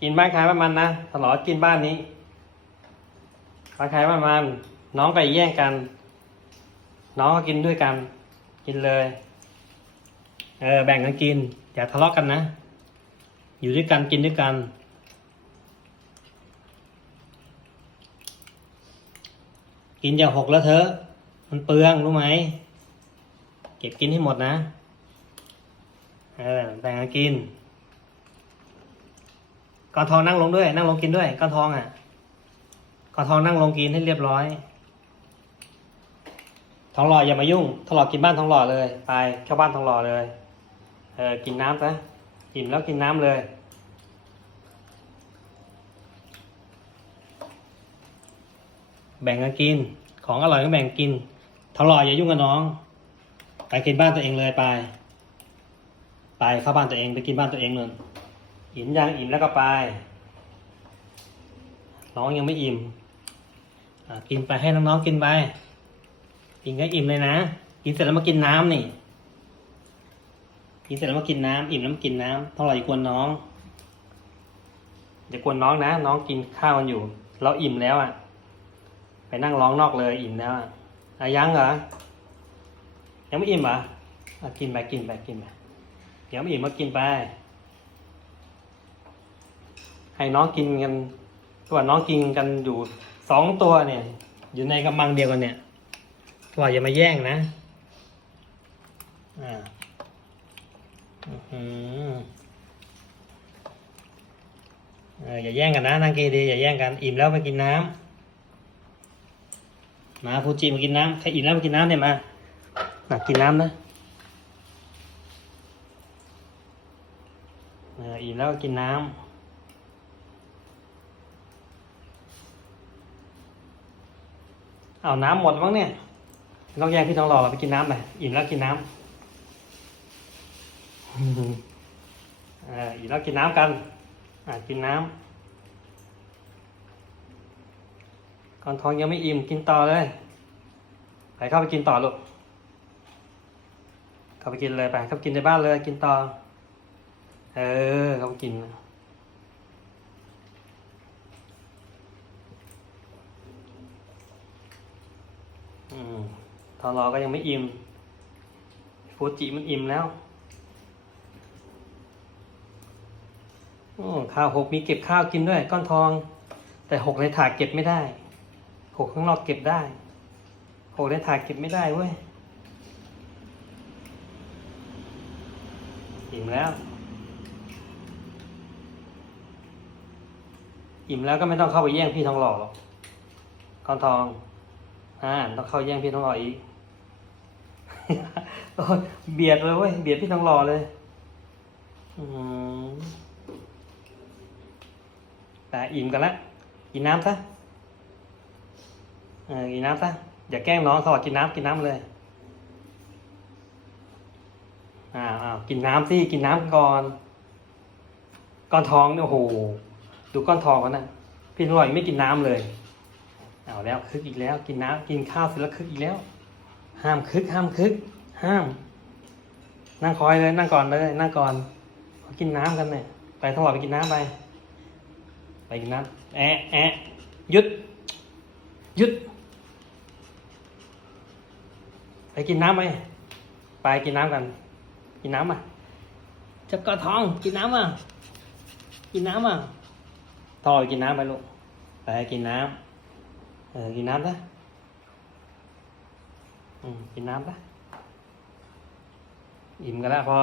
กินบ้านใครบ้านมันนะตลอดกินบ้านนี้บ้านใครบ้านมัน น้องก็อย่าแย่งกัน น้องก็กินด้วยกัน กินเลย เออ แบ่งกันกิน อย่าทะเลาะกันนะ อยู่ด้วยกันกินด้วยกัน กินอย่าหกแล้วเถอะ มันเปลืองรู้ไหม เก็บกินให้หมดนะ เออ แบ่งกันกิน อนทองนั่งลงด้วย นั่งลงกินด้วยก้อนทองอะก้อนทองนั่งลงกินให้เรียบร้อย ทองหล่ออย่ามายุ่งทองหล่อกินบ้านทองหล่อเลยไปเข้าบ้านทองหล่อเลยเออกินน้ำซะอิ่มแล้วกินน้ำเลยแบ่งกันกิน ของอร่อยก็แบ่งกินทองหล่ออย่ายุ่งกับน้อง ไปกินบ้านตัวเองเลยไป ไปเข้าบ้านตัวเองไปกินบ้านตัวเองเลย อิ่มยังอิ่มแล้วก็ไปน้องยังไม่อิ่มกินไปให้น้องๆกินไป กินก็อิ่มเลยนะ กินเสร็จแล้วมากินน้ำนี่ กินเสร็จแล้วมากินน้ำอิ่มแล้วมากินน้ำต้องรออย่ากวนน้องอย่ากวนน้องนะ น้องกินข้าวกันอยู่ เราอิ่มแล้วอะ ไปนั่งร้องนอกเลยอิ่มแล้วอะอะยังเหรอ ยังไม่อิ่มเหรออะกินไปกินไปกินไปเดี๋ยวไม่อิ่มมากินไป ให้น้องกินกันตัวน้องกินกันอยู่สองตัวเนี่ย อยู่ในกำมังเดียวกันเนี่ยตัวอย่ามาแย่งนะอ่าอืออย่าแย่งกันนะนั่งกินดีอย่าแย่งกันอิ่มแล้วไปกินน้ำมาฟูจิมากินน้ำใครอิ่มแล้วมากินน้ำเนี่ยมามากินน้ำนะเอออิ่มแล้วก็กินน้ำ เอาน้ำหมดมั้งเนี่ยต้องแย่งพี่ทองหล่อเราไปกินน้ำไปอิ่มแล้วกินน้ำเอออิ่มแล้วกินน้ำกันอ่ากินน้ำก่อนท้องยังไม่อิ่มกินต่อเลยไปเข้าไปกินต่อลูกเข้าไปกินเลยไปเข้าไปกินในบ้านเลยกินต่อเออเข้าไปกิน อืมตอรอก็ยังไม่อิ่มฟูจิมันอิ่มแล้วข้าวหกมีเก็บข้าวกินด้วย ก้อนทอง แต่หกในถาดเก็บไม่ได้หกข้างนอกเก็บได้หกในถาดเก็บไม่ได้เว้ยอิ่มแล้ว อิ่มแล้วก็ไม่ต้องเข้าไปแย่งพี่ทองหล่อหรอกก้อนทอง อ่าต้องเข้าแย่งพี่ทองหล่ออีกเบียดเลยเว้ยเบียดพี่ทองหล่อเลยอแต่อิ่มกันละกินน้ำซะเออกินน้ำซะอย่าแกล้งน้องเขาบอกกินน้ำกินน้ำเลยอ้าวอ้าวกินน้ำสิกินน้ำก่อน ก้อนท้องเนี่ยโอ้โหดูก้อนทองกันนะพี่ทองหล่อยังไม่กินน้ำเลย เอาแล้วคึกอีกแล้ว กินน้ำกินข้าวเสร็จแล้วคึกอีกแล้ว ห้ามคึก ห้ามคึก ห้าม นั่งคอยเลยนั่งก่อนเลยนั่งก่อนกินน้ำกันเนี่ยไปทองหล่อไปกินน้ำไป ไปกินน้ำแอะแอะหยุดหยุด ไปกินน้ำไปไปกินน้ำกัน กินน้ำอะเจับกระทองกินน้ำอะกินน้ำอะทอไปกินน้ำไปลูกไปกินน้ำ เออกินน้ำซะอืมกินน้ำซะอิ่มกันแล้วพอ